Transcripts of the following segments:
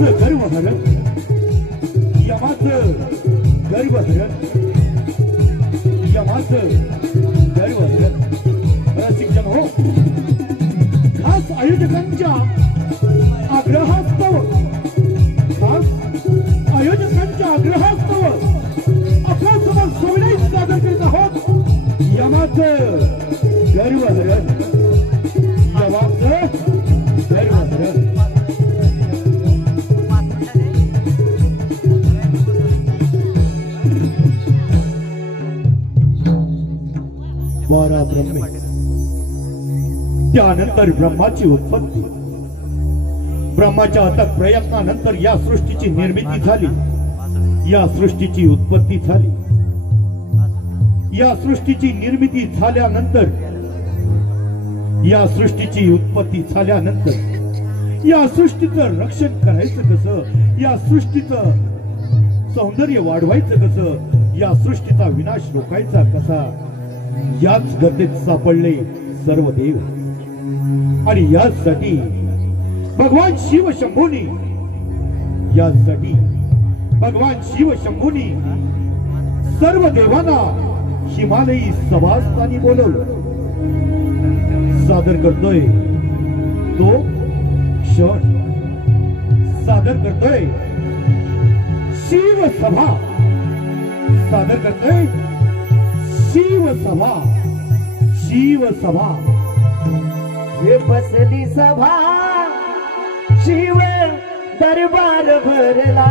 यमाचं गर्वहरण, यमाचं गर्वहरण, यमाचं गर्वहरण. रसिकजन हो, खास आयोजकांच्या आग्रहास्तव, खास आयोजकांच्या आग्रहास्तव आपल्या समोर सोहळा सादर करीत आहोत यमाचं गर्वहरण, यमाचं गर्वहरण. बारा ब्रह्मे, त्यानंतर ब्रह्माची उत्पत्ती. ब्रह्माच्या अथक प्रयत्नानंतर या सृष्टीची निर्मिती झाली, या सृष्टीची उत्पत्ती झाली. या सृष्टीची निर्मिती झाल्यानंतर, या सृष्टीची उत्पत्ती झाल्यानंतर या सृष्टीचं रक्षण करायचं कसं, या सृष्टीचं सौंदर्य वाढवायचं कसं, या सृष्टीचा विनाश रोखायचा कसा, याच गतीत सापडले सर्व देव. आणि यासाठी भगवान शिव शंभूनी, यासाठी भगवान शिव शंभूनी सर्व देवांना हिमालयी सभास्थानी बोलवलं. सादर करतोय तो क्षण, सादर करतोय शिव सभा, सादर करतोय शिव सभा, शिव सभा. हे बसली सभा, शिव दरबार भरला.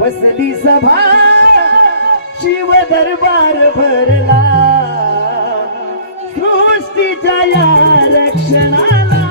बसली सभा, शिव दरबार भरला. सृष्टीच्या या रक्षणाला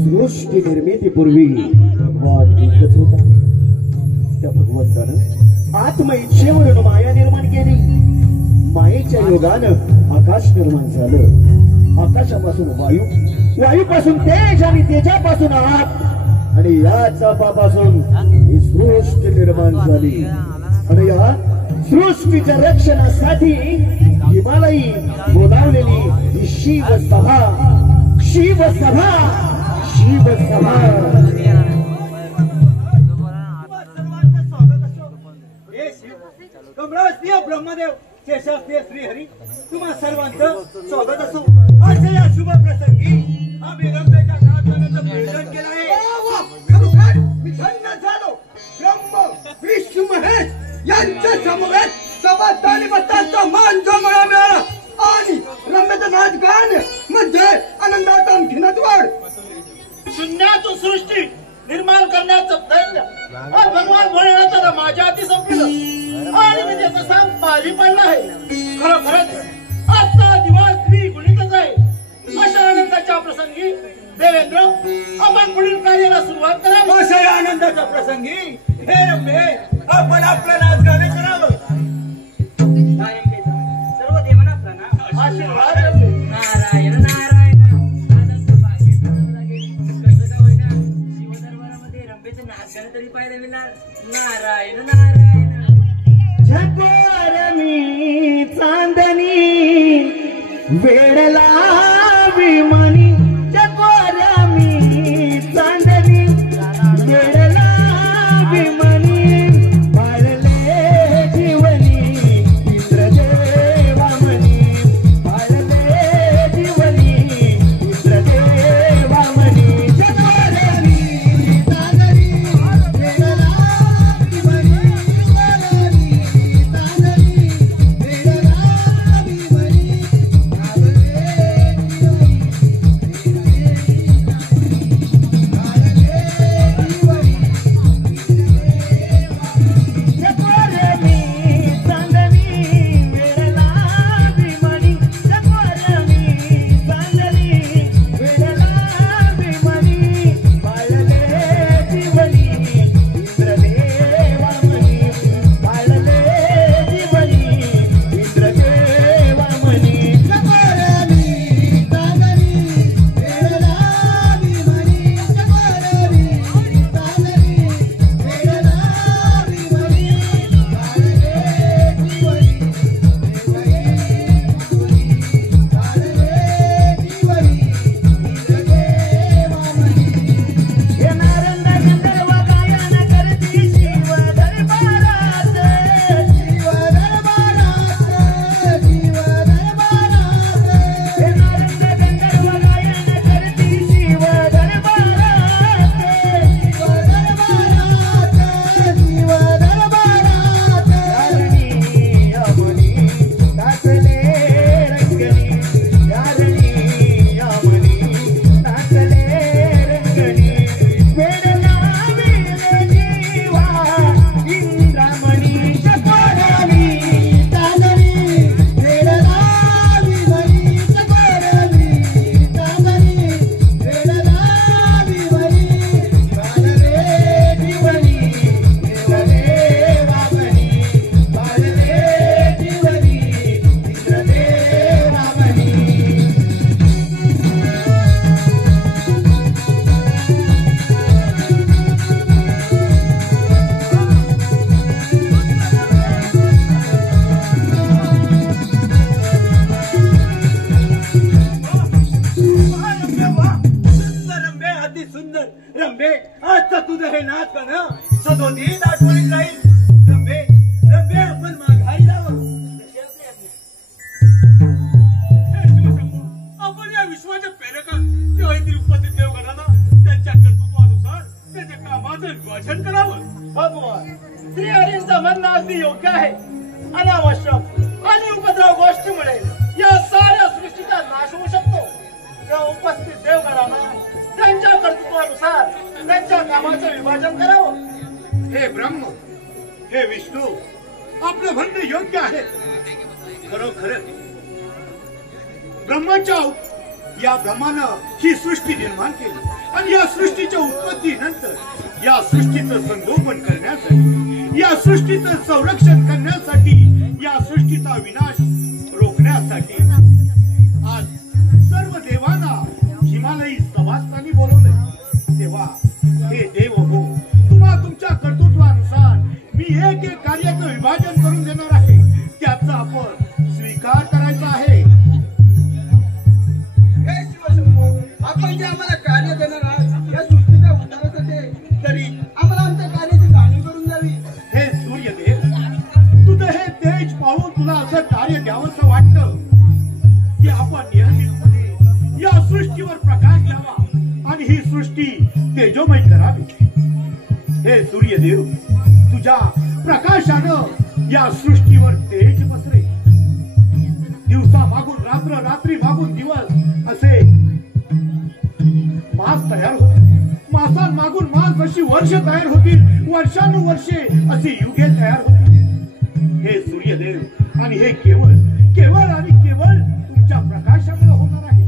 सृष्टी निर्मितीपूर्वी भगवान एकच होता. त्या भगवंतानं आत्म इच्छेवरून माया निर्माण केली. मायेच्या योगानं आकाश निर्माण झालं. आकाशापासून वायू, वायूपासून तेज आणि तेजापासून आप आणि या चापापासून ही निर्माण झाली आणि या सृष्टीच्या रक्षणासाठी हिमालयी बोलावलेली ही शिवसभा शिवसभा शिवसभा कमळास्त्रीय ब्रह्मदेव शेषास्त्रीय श्रीहरी तुम्हा सर्वांचं स्वागत असो. अशा या शुभ प्रसंगी आम्ही रंगाच्या नाचगाण्याचं नियोजन केलं आहे. खरोखर मी धन्य झालो. ब्रह्म विष्णू महेश यांच्या समवेत सभा तालिबत्तांचा मान जो मला मिळाला आणि रंगाचं नाचगान म्हणजे आनंदात आणखीनच वाढ. शून्यातून सृष्टी निर्माण करण्याचा प्रयत्न हा भगवान भोलेनाथाला माझ्या हाती सोपविलं आणि मी त्याचा सांग पारी पडला आहे. खरोखरच आजचा दिवस द्विगुणितच आहे. अशा आनंदाच्या प्रसंगी देवेंद्र आपण पुढील कार्याला सुरुवात करावी. अशा या आनंदाच्या प्रसंगी हे रंभे आपण आपलं नाचगाणं करावं. सर्व देवांना प्रणाम. आशीर्वाद रंभे. नारायण नारायण आनंद भाग्य ठरवला गेली. कसं का होईना शिवदरबारामध्ये रंभेचं नाचगाणं तरी पाहायला मिळणार. नारायण नारायण झटवर मी चांदणी वेडला विमानी झटवर मी चांदणी वेडला विमानी पाळले जीवनी इंद्रदेवामणी पाळले जीवनी इंद्रदेवामणी झटवर मी चांदणी वेडला विमानी रंभे आजचा तुझं हे नाच का ना सदोदित आठवणीत राहील. रंभे रंभे आपण माघारी जावं. आपण या विश्वाच्या प्रेरकात तेव्हा येथील उपस्थित देवगणांना त्यांच्या कर्तृत्वानुसार त्याच्या कामाचं विभाजन करावं. भगवान श्रीहरींचं म्हणणं अगदी योग्य आहे. अनावश्यक आणि उपद्रव गोष्टीमुळे या साऱ्या सृष्टीचा नाश होऊ शकतो. त्या उपस्थित देवगणांना त्यांच्या कर्तृत्वानुसार त्यांच्या कामाचं विभाजन करावं. हे ब्रह्म, हे विष्णू, आपलं म्हणणं योग्य आहे. खरोखर ब्रह्माच्या या ब्रह्मानं ही सृष्टी निर्माण केली आणि या सृष्टीच्या उत्पत्तीनंतर या सृष्टीचं संगोपन करण्यासाठी, या सृष्टीचं संरक्षण करण्यासाठी, या सृष्टीचा विनाश रोखण्यासाठी आज सर्व देवांना हिमालयी सभास्थानी बोलवले. तेव्हा हे देव हो, तुम्हा तुमच्या कर्तृत्वानुसार मी एक एक कार्याचं विभाजन करून देणार आहे. त्याचा आपण स्वीकार करायचा आहे. हे शिवशंभो, आपण जे आम्हाला कार्य देणार आहात या सृष्टीच्या उद्धारासाठी तरी आम्हाला आमच्या कार्याची जाणीव करून द्यावी. हे सूर्यदेव, तुझं हे तेज पाहून तुला असं कार्य द्यावंसं वाटतं की आपण नियमितपणे या सृष्टीवर प्रकाश द्यावा आणि ही सृष्टी तेजोमय करावी. हे सूर्यदेव, तुझ्या प्रकाशानं या सृष्टीवर तेज पसरे. दिवसा मागून रात्र, रात्री मागून दिवस असे मास तयार होतील. मासांमागून मास अशी वर्ष तयार होतील. वर्षानुवर्षे अशी युगे तयार होतील. हे सूर्यदेव, आणि हे केवळ केवळ आणि केवळ तुमच्या प्रकाशामुळे होणार आहे.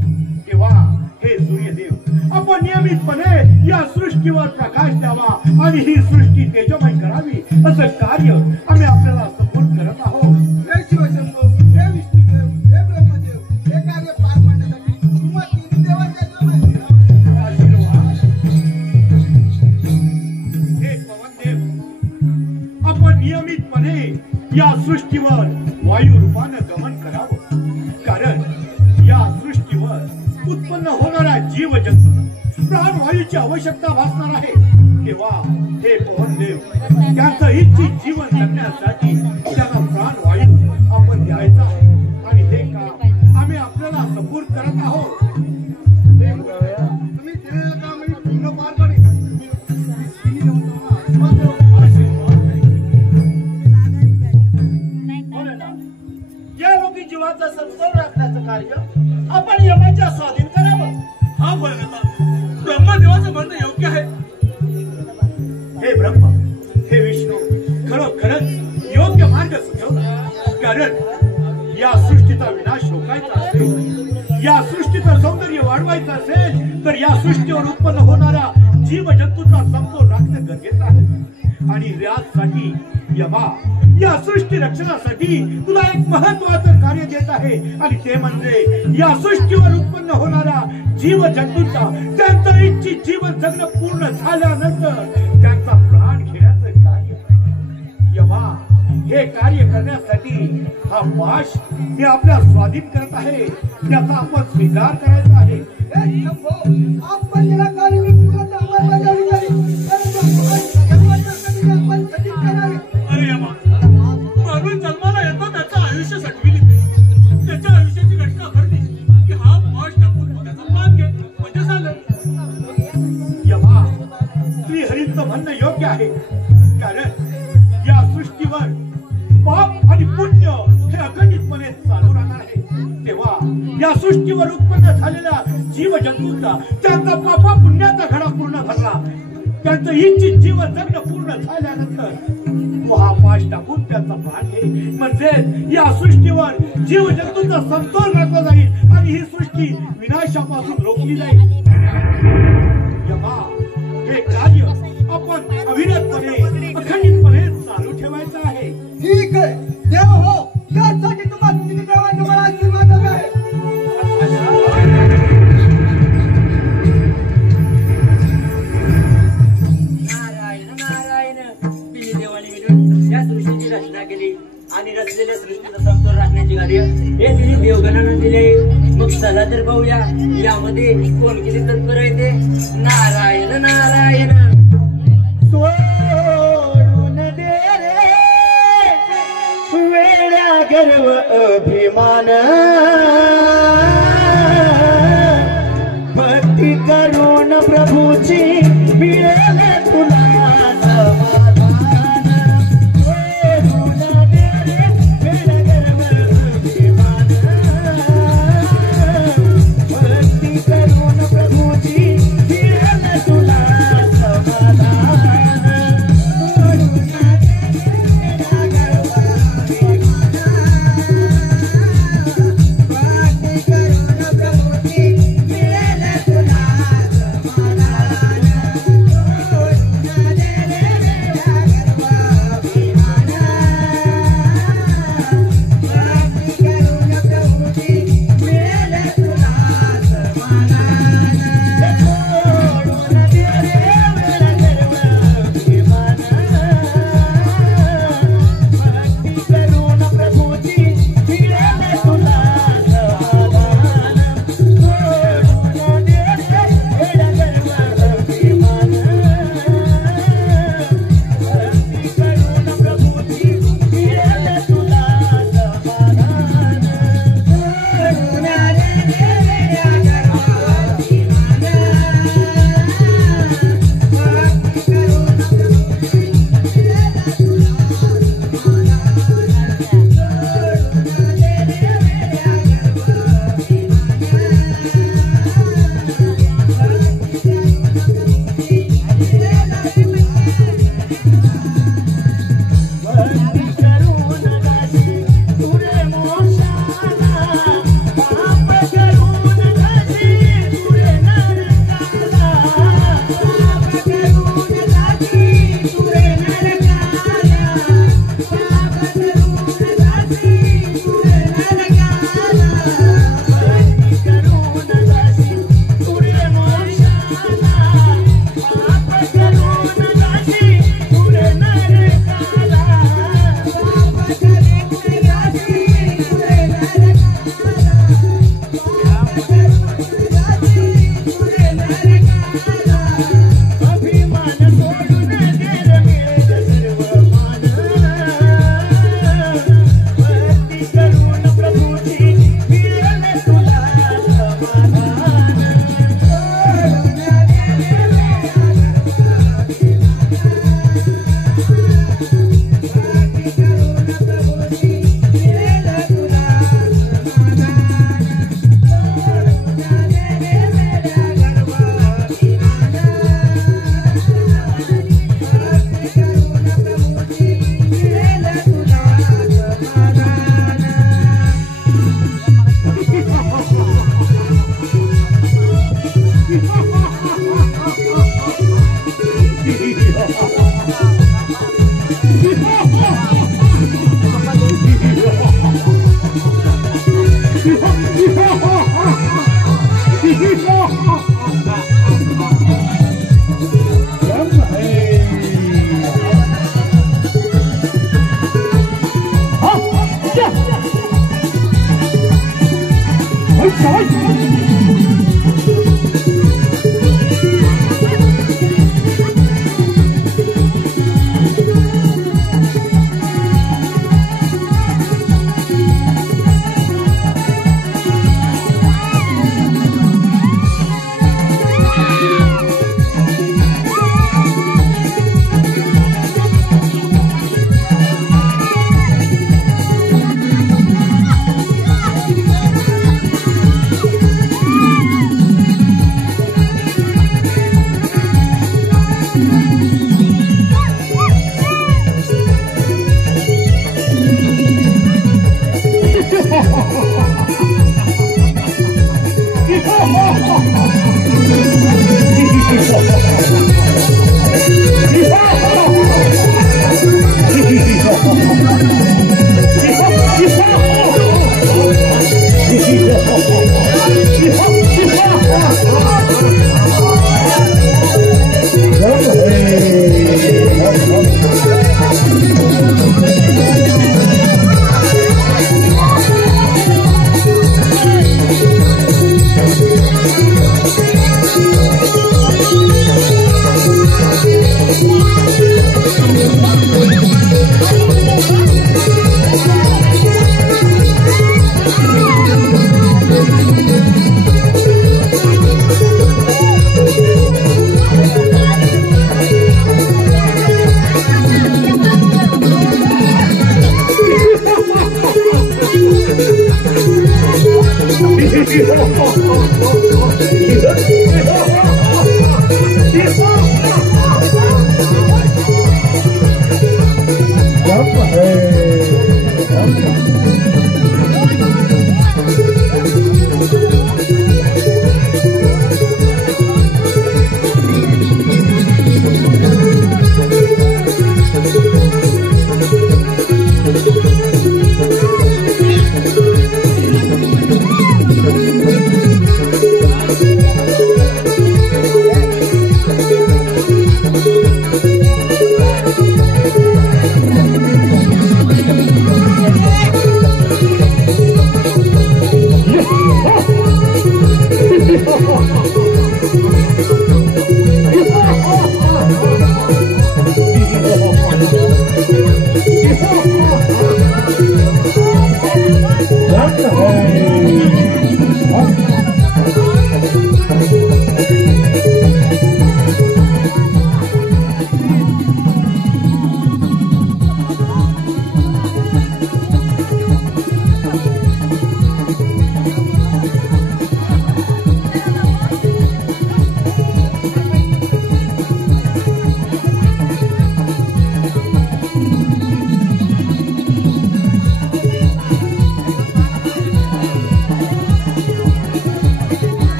तेव्हा हे सूर्यदेव, आपण नियमितपणे या सृष्टीवर प्रकाश द्यावा आणि ही सृष्टी तेजोमय करावी असं कार्य आम्ही आपल्याला सपोर्ट करत आहोत. हे शिवशंभो, हे विष्णुदेव, हे ब्रह्मदेव, हे कार्य पार पाडण्यासाठी तुम्हा तिन्ही देवांच्या आशीर्वाद. हे पवनदेव, आपण नियमितपणे या सृष्टीवर वायू रूपानं गमन करावं. कारण या सृष्टीवर उत्पन्न होणाऱ्या जीव जंतूंना प्राणवायूची आवश्यकता भासणार आहे. तेव्हा हे पवनदेव, त्यांचं इच्छित जीवन जगण्यासाठी त्यांना प्राणवायू आपण द्यायचा आहे. आणि हे काम आम्ही आपल्याला सपोर्ट करत आहोत. तुम्ही दिलेलं काम आम्ही पूर्ण पार पाडेल. या लोकी जीवाचा समतोल राखण्याचं कार्य आपण यमाच्या स्वाधीन करावं. हा बरं, ब्रह्मदेवाचं म्हणणं योग्य आहे. हे ब्रह्म, हे विष्णू, खरोखरच योग्य मार्ग सुचवला. कारण या सृष्टीचा विनाश रोखायचा असेल, या सृष्टीचं सौंदर्य वाढवायचं असेल तर या सृष्टीवर उत्पन्न होणारा जीव जंतूचा समतोल राखणं गरजेचं आहे. आणि यासाठी यमा, या सृष्टी रक्षणासाठी तुला एक महत्वाचं कार्य देत आहे. आणि ते म्हणजे या सृष्टीवर उत्पन्न होणारा जीव जंतूंचा त्यांचं इच्छित जीवन जगणं पूर्ण झाल्यानंतर त्यांचा प्राण घेण्याचं कार्य. यमा, हे कार्य करण्यासाठी हा पाश मी आपल्या स्वाधीन करत आहे. त्याचा आपण स्वीकार करायचा आहे. हे शंभो, आपण याला कार्य पूर्ण अंमलबजावणी करावी. आपण कधी करावे. अरे यमा, माणूस जन्माला येतो त्याचं आयुष्य सटविली, त्याच्या आयुष्याची घटना भरली की हा पाश टाकून त्याचा मान घे म्हणजे झालं. यमा, श्रीहरींचं म्हणणं योग्य आहे. कारण या सृष्टीवर पाप आणि पुण्य हे अखंडितपणे चालू राहणार आहे. तेव्हा या सृष्टीवर उत्पन्न झालेल्या जीव जंतूंचा त्यांचा पापा पुण्याचा घडा पूर्ण भरला. त्यांचं इच्छित जीवन जगणं पूर्ण झाल्यानंतर तो हा पाश टाकून त्यांचा प्राण घे. म्हणजे या सृष्टीवर जीव जंतूंचा समतोल राखला जाईल आणि ही सृष्टी विनाशापासून रोखली जाईल. यमा, हे कार्य आपण अविरतपणे अखंडितपणे चालू ठेवायचं आहे. ठीक आहे देव हो, त्यासाठी तुम्हाला तिन्ही देवांचे मला आशीर्वाद आहे. नारायण नारायण. तिन्ही देवांनी मिळून या सृष्टीची रचना केली आणि रचलेल्या सृष्टीचा समतोल राखण्याचे कार्य हे तिन्ही देवगणांना दिले. मग चला तर पाहूया यामध्ये कोण किती तत्पर आहे ते. नारायण नारायण. सोडून दे रे वेड्या गर्व अभिमान, भक्ती करून प्रभूची मिळेल तुला समाधान. सोडून दे रे वेड्या गर्व अभिमान, भक्ती करून प्रभूची मिळेल तुला समाधान. सोडून दे रे वेड्या गर्व अभिमान,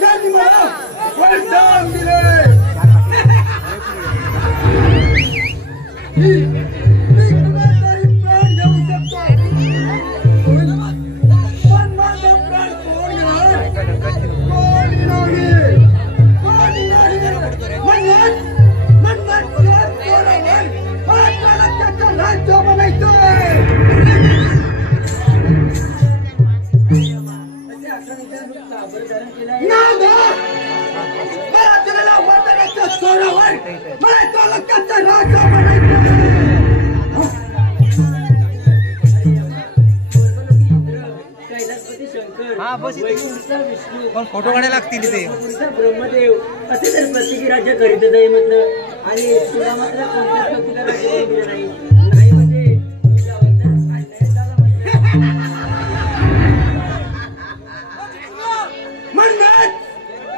त्यांनी मला वरदान दिले. मी कुणाचाही प्राण घेऊ शकतो, पण माझा प्राण कोण घेणार? कोणी नाही. म्हणून पोरावर महात्माला त्याचं राज्य बनायचंय. मला दिलेल्या वरदानाच्या जोरावर महात्माला त्याचं राज्य बनायचंय. कैलासपती शंकर, वैकुंठचा विष्णू, पण फोटो काढायला लागतील ते. वैकुंठचा ब्रह्मदेव असे तर प्रत्येकी राज्य करीत आहे म्हटलं. आणि तुला मात्र कोणत्याच व्यक्तीला राज्य दिलं नाही. नाही म्हणजे तुझ्यावर तर काय नाही झालं म्हणजे.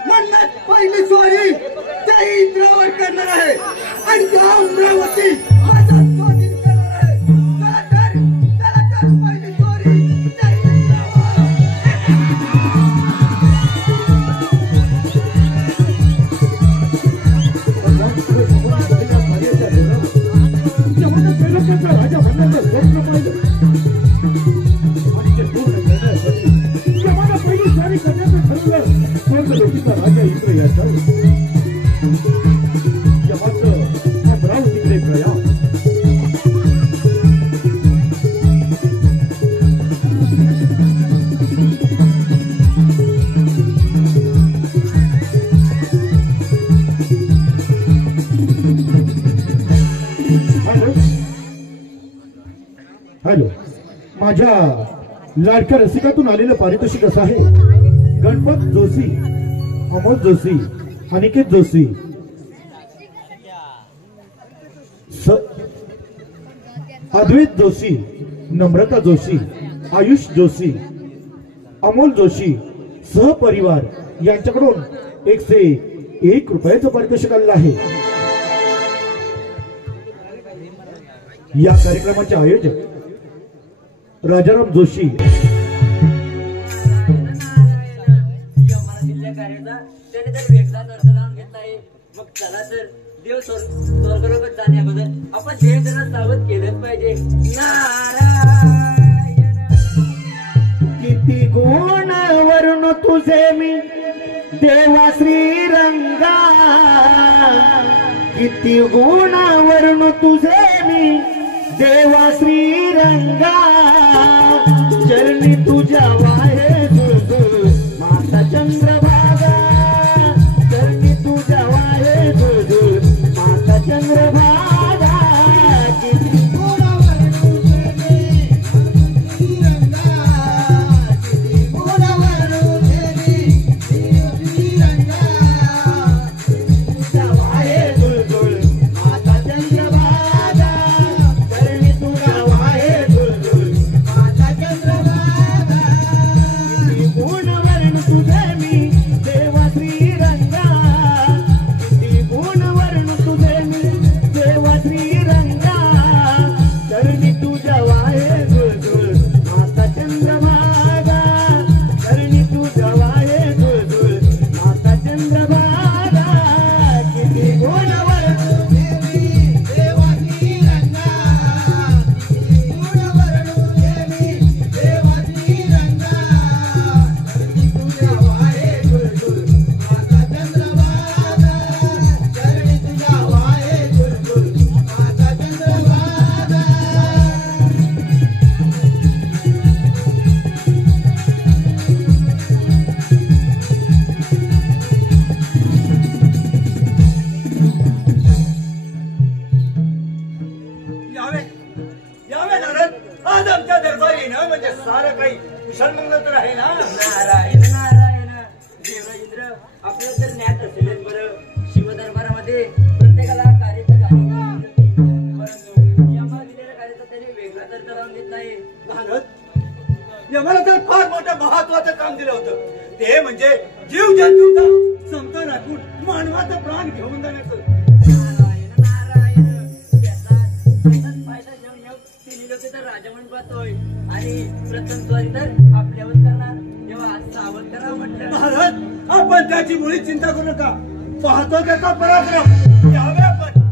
म्हणण्यात पहिली स्वारी त्या इंद्रावर करणार आहे आणि त्या अमरावती माझा स्वाधीन करणार आहे. चला तर पहिली स्वारी त्या इंद्रावर. राजा बनण्याचं स्वप्न पाहिजे आणि ते पूर्ण करण्यासाठी मला पहिली स्वारी करण्याचं ठरवलं. स्वर्गलोकीचा राजा इंद्र याचा यमाचं अमरावतीकडे प्रयाण. हॅलो, माझ्या लाडक्या रसिकातून आलेलं पारितोषिक असं आहे. गणपत जोशी, अमोल जोशी, अनिकेत जोशी, अद्वैत जोशी, नम्रता जोशी, आयुष जोशी, अमोल जोशी सहपरिवार यांच्याकडून 101 रुपयाचं पारितोषिक आलेलं आहे. या कार्यक्रमाचे आयोजक राजाराम जोशी. कार्याचा त्याने तर वेगळाच अर्थ लावून घेतला आहे. मग चला तर देव स्वर्गलोकात जाण्याबद्दल आपण देवजनात सावध केलंच पाहिजे. नारायण. किती गुण वरून तुझे मी देवा श्रीरंगा, किती गुण वरून तुझे मी देवा श्रीरंगा. चरणी तुझ्या वाहे तुझ माता चंद्रभागा, चरणी तुझ्या वाहे तुझ माता चंद्रभागा. किती गुणावर तुझे श्रीरंगा, किती गुणावर तुझे श्रीरंगा. तुझ्या वाहे तुझ माता चंद्रभागा, चरणी तुझ्या वाहे तुझ माता चंद्रभागा. किती गुणवर्ण तुझे मी देवा श्रीरंगा, किती गुणवर्ण तुझे मी देवा श्रीरंगा. चरणी तुझ्या वाहे तुझ माता चंद्रभागा, चरणी तुझ्या वाहे तुझ माता चंद्रभागा. किती गुणवर्ण तुझे मी देवा श्रीरंगा, किती गुणवर्ण तुझे मी देवा श्रीरंगा. चरणी तुझ्या वाहे तुझ माता चंद्रभागा, चरणी तुझ्या वाहे तुझ माता चंद्रभागा. यावे यावे नारद, आज आमच्या दरबारी येणं म्हणजे सारं काही कुशल मंगल तर आहे ना. नारायण नारायण. देवराजेंद्र आपलं तर ज्ञात असेलच बरं. शिवदरबारामध्ये प्रत्येकाला कार्याचं काम परंतु यमा दिलेल्या कार्याचा त्याने वेगळाच अर्थ लावून घेतला आहे. नारद, यमाला तर फार मोठं महत्वाचं काम दिलं होतं. ते म्हणजे जीव जंतूचा समता राखून मानवाचा प्राण घेऊन जाण्याचं. नारायण नारायण. फायदा घेऊन तिन्ही लोक तर राजा म्हणून पाहतोय आणि प्रथम स्वारी तर आपल्यावर करणार, तेव्हा आज सावध करा म्हटलं. महाराज आपण त्याची मुळी चिंता करू नका, पाहतो त्याचा पराक्रम. यावे आपण.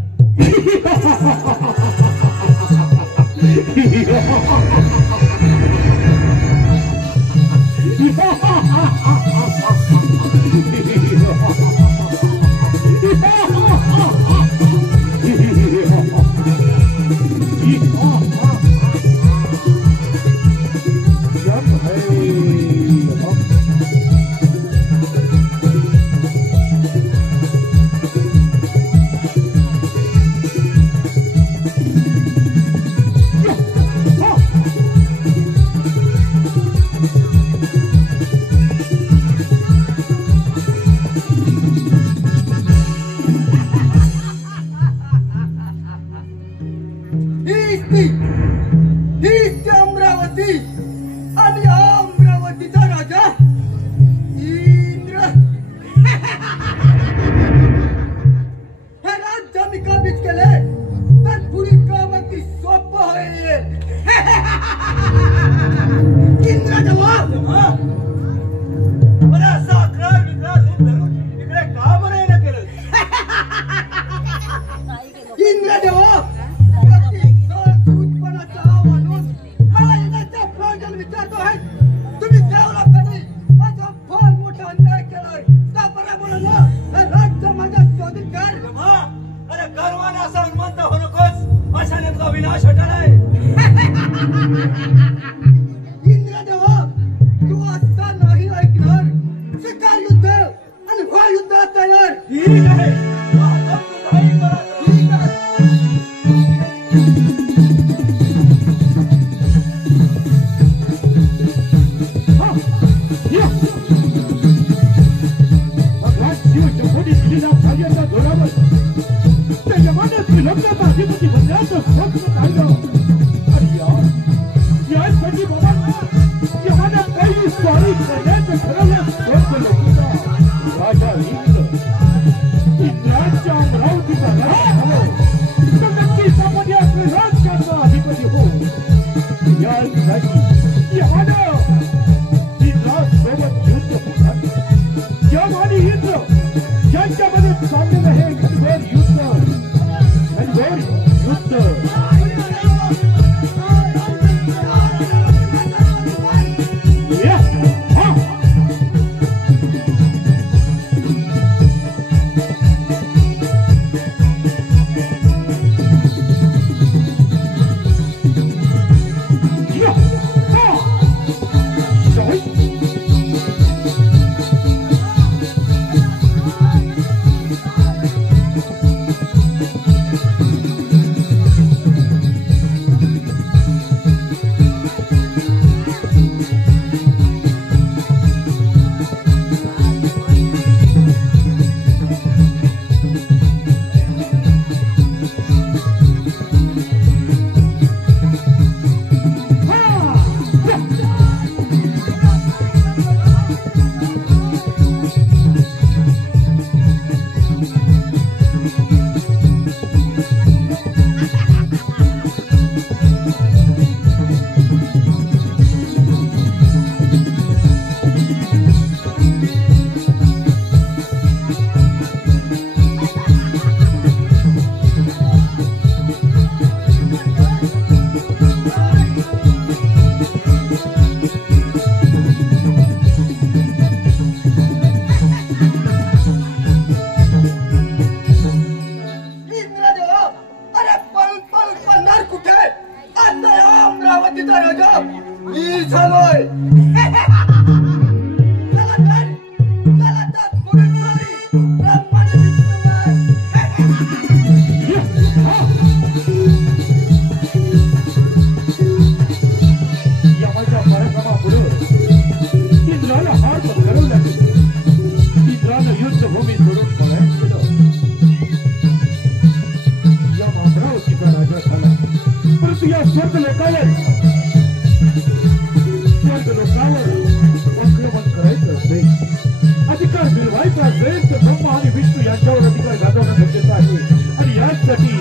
आणि यासाठी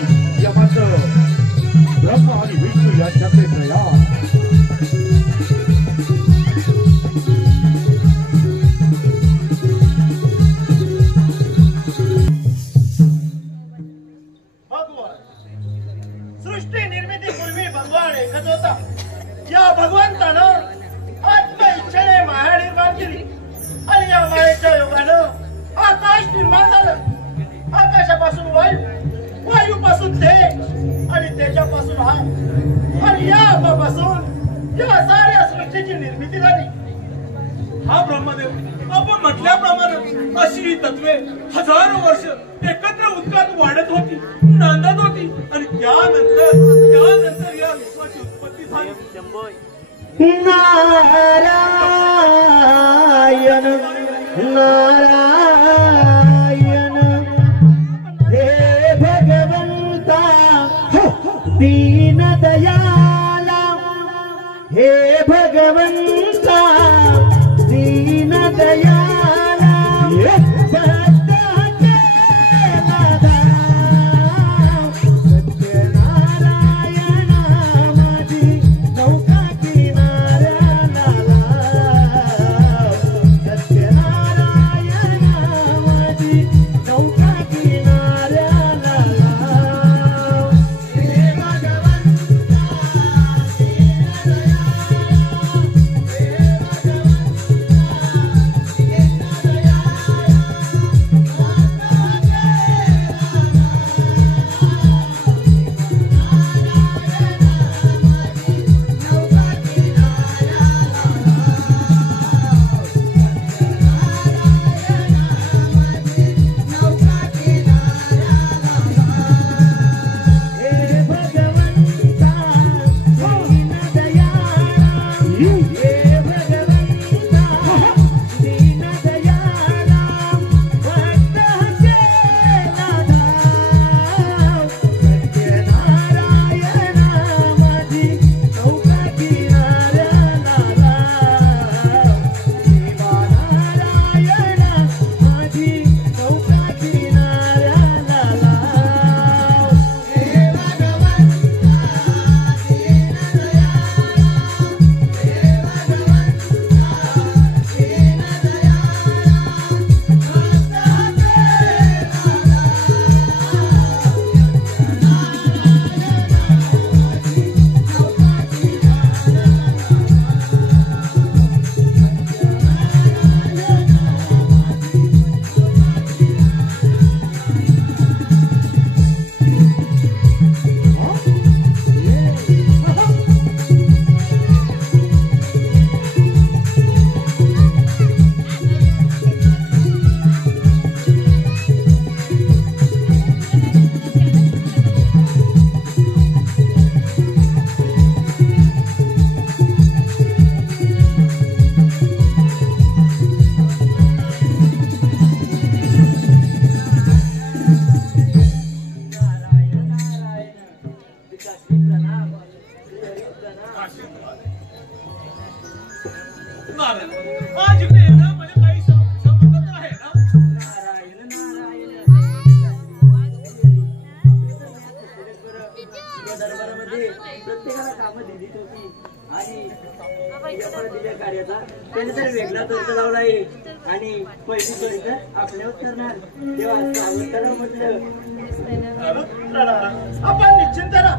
यमाचं ब्रह्म आणि विष्णू यांच्याकडे प्रयास या साऱ्या सृष्टीची निर्मिती झाली. हा ब्रह्मदेव आपण म्हटल्याप्रमाणे अशी ही तत्वे हजारो वर्ष एकत्र उदकात वाढत होती, नांदत होती आणि त्यानंतर या विश्वाची उत्पत्ती झाली. नारायण नारायण हे भगवंता दीन दयाला, हे भगवंता दीन दयाला, भक्ताचे दादा सत्यनारायणा माझी नौका किनाऱ्याला लाव, सत्यनारायणा माझी नौका किनाऱ्याला लाव. हे भगवंता दीन आज इकडे येणं म्हणजे काही संबंध तर आहे ना? नारायण नारायण या दरबारामध्ये प्रत्येकाला कामं दिलीच होती आणि या दिल्या कार्याचा त्याने तर वेगळा तर्क लावला आहे आणि पहिली सोय तर आपल्यावर करणार तेव्हा सावंताला म्हटलं आपण निश्चिंत राहा.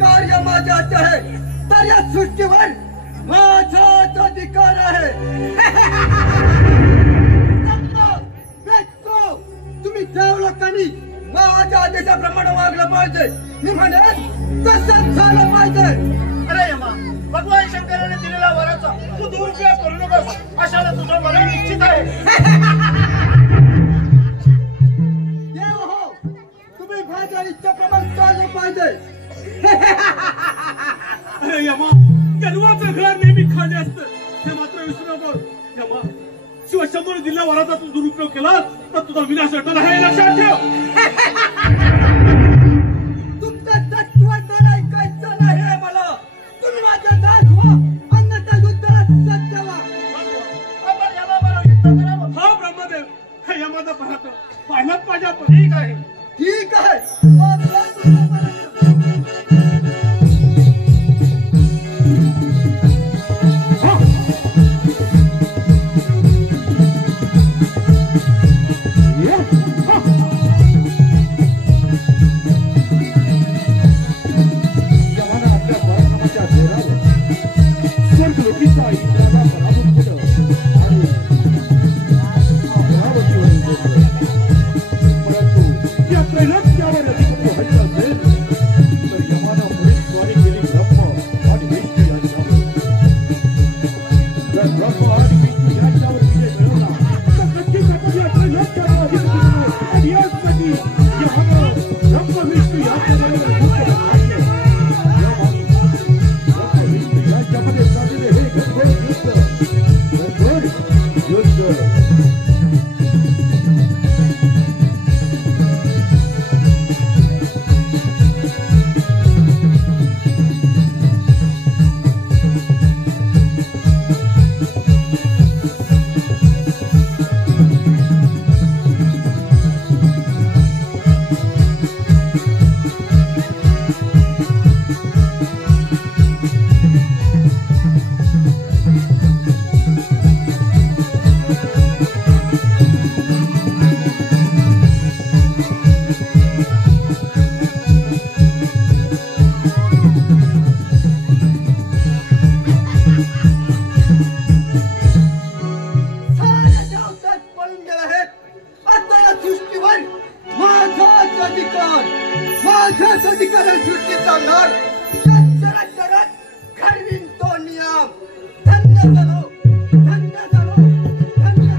कार्य माझ्यात आहे तर या सृष्टीवर माझाच अधिकार आहे. तुम्ही देव लोकांनी माझ्या आदेशाप्रमाणे वागलं पाहिजे. मी म्हणेन तसंच झालं पाहिजे. अरे यमा, भगवान शंकराने दिलेला वराचा तू दुरुपयोग करू नकोस. अशाला तुझं मरण निश्चित आहे. देव हो, तुम्ही माझ्या इच्छेप्रमाणे चाललं पाहिजे. अरे यमा, जन्माचं घर नेहमी खाली असतं हे मात्र विसरू नको. यमा, शिवाय 100 दिल्या वराचा तू दुरुपयोग केला तर तुझा विनाश अटल आहे, लक्षात ठेव. तुमचं तत्वज्ञान ऐकायचं नाही मला. तुम्ही माझ्या दास व्हा, अन्यथा युद्धाला सज्ज व्हा. आपण यमाबरोबर युद्ध करावं. हा ब्रह्मदेव, हे यमाचा पराक्रम पाहिलाच पाहिजे आपण. ठीक आहे. ठीक आहे. आपला तुझा पराक्रम. माझ्याच अधिकारात सृष्टी चालणार. घडवीन तो नियम. धन्य झालो, धन्य झालो, धन्य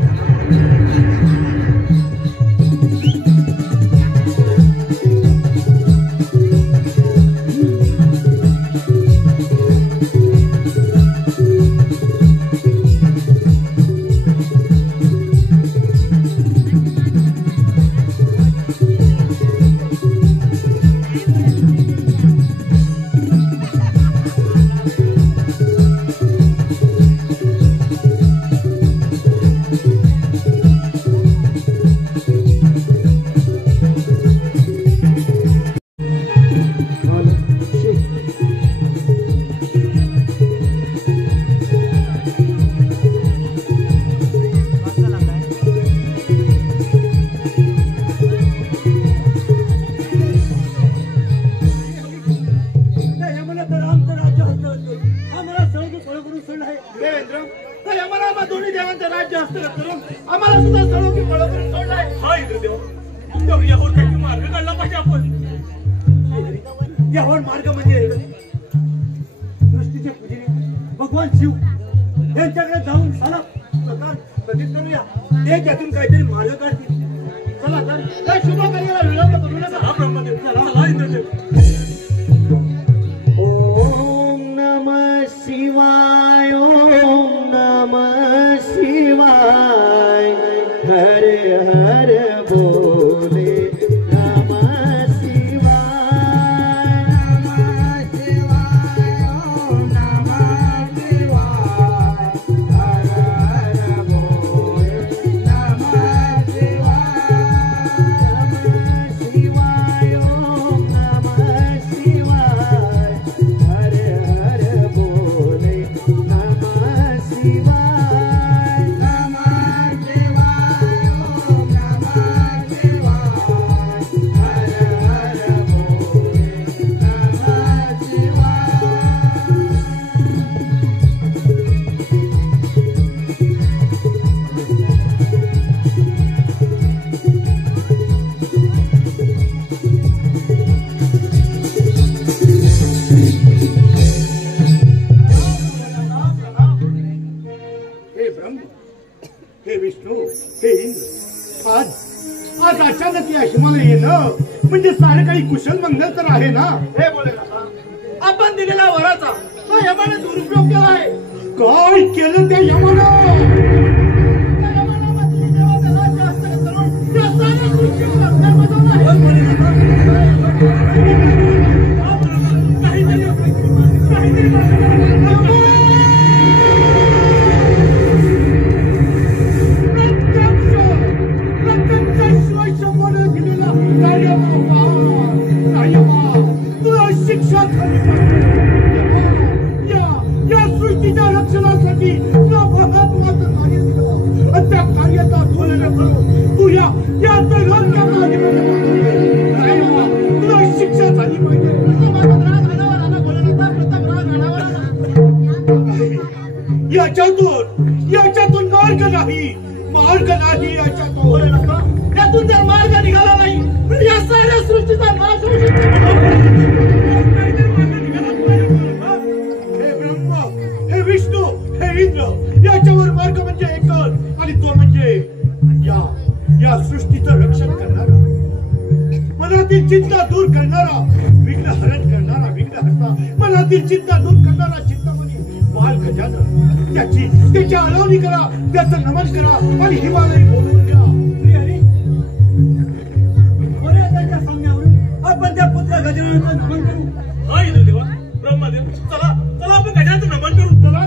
आम्हाला सुद्धा सळो की फळो करून सोडलाय. हा इंद्रदेव, तर यावर काही मार्ग काढला पाहिजे आपण. यावर मार्ग म्हणजे सृष्टीचे पुजिरी भगवान शिव यांच्याकडे जाऊन साला प्रतीत करूया. ते त्यातून काहीतरी मार्ग काढतील. चला तर त्या शुभ कार्याला विलंब करू नका. हा ब्रह्मदेव, चला इंद्रदेव. ओम नमः शिवाय, ओम नमः शिवाय, हर हर बोले नमः शिवाय, नमः शिवाय, ओम नमः शिवाय, हर हर बोले नमः शिवाय, नमः शिवाय, ओम नमः शिवाय, हर हर बोले नमः शिवाय, नमः शिवाय, ओम नमः शिवाय, हर हर बोले नमः हे ब्रह्म, हे विष्णू, हे इंद्र, आज अचानक या हिमालय येणं म्हणजे सारं काही कुशल मंगल तर आहे ना. हे बोले नका. आपण दिलेला वराचा तो यमाने दुरुपयोग केला आहे. काय केलं त्या यमानं? त्या या सृष्टीचा अवतार बजावला आहे. सृष्टीच्या रक्षणासाठी महत्वाचं कार्य दिलं आणि त्या कार्याचा तुला तुला शिक्षा झाली पाहिजे. याच्यातून मार्ग नाही याच्यातून त्यातून जर मार्ग निघाला नाही तर या साऱ्या सृष्टीचा नाश होऊ शकतो. हे ब्रह्म, हे विष्णू, हे इंद्र, याच्यावर मार्ग म्हणजे एकच आणि तो म्हणजे या सृष्टीचं रक्षण करणारा, मनातील चिंता दूर करणारा, विघ्न हरण करणारा, विघ्नहर्ता, मनातील चिंता दूर करणारा चिंतामणी बाल गजानन. त्याची आळवणी करा, त्याचं नमन करा आणि हिमालय बोलवून घ्या. आपण त्या पुत्र गजाननाचं नमन करू. हा इंद्रदेवा, ब्रह्मदेव, चला चला आपण गजाननाचं नमन करू. चला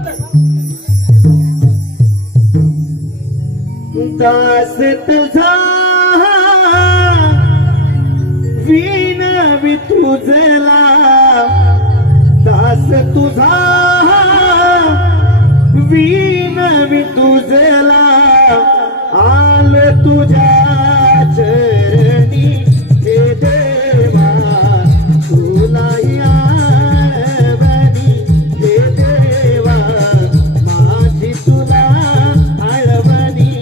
दास तुझा विनवी तुझला, दास तुझा विनवी तुझला, आल तुझ्या चरणी हे देवा, तुलाही आळवणी हे देवा, माझी तुला आळवणी.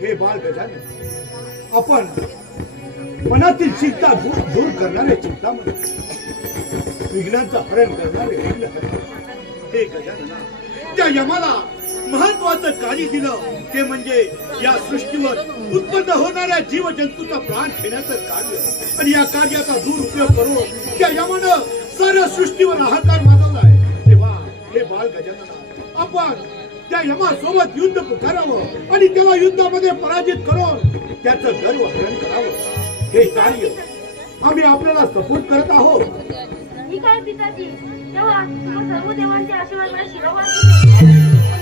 हे बाळ गजानन, आपण मनातील चिंता दूर करणारे चिंतामणी, विघ्नांचं हरण करणारे विघ्नहर्ता. हे गजानना, त्या यमाला महत्वाचं कार्य दिलं ते म्हणजे या सृष्टीवर उत्पन्न होणाऱ्या जीवजंतूचा प्राण घेण्याचं कार्य. आणि या कार्याचा दुरुपयोग करून त्या यमानं साऱ्या सृष्टीवर हाहाकार माजवलाय. तेव्हा हे बाळ गजानना, आपण त्या यमासोबत युद्ध पुकारावं आणि त्याला युद्धामध्ये पराजित करून त्याचं गर्व हरण करावं. हे कार्य आम्ही आपल्याला सपोर्ट करत आहोत. ही काय पिताजी तेव्हा तुम्हा सर्व देवांचे आशीर्वाद मला शिरोवर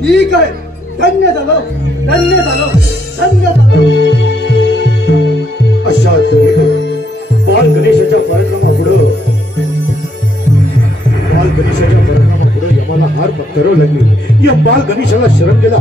ठीक आहे. धन्य झालो, धन्य झालो, धन्य झालो. पराक्रमापुढं बाल गणेशाच्या पराक्रमापुढं यमाला हार पत्करावं लागली. या बाल गणेशाला शरण गेला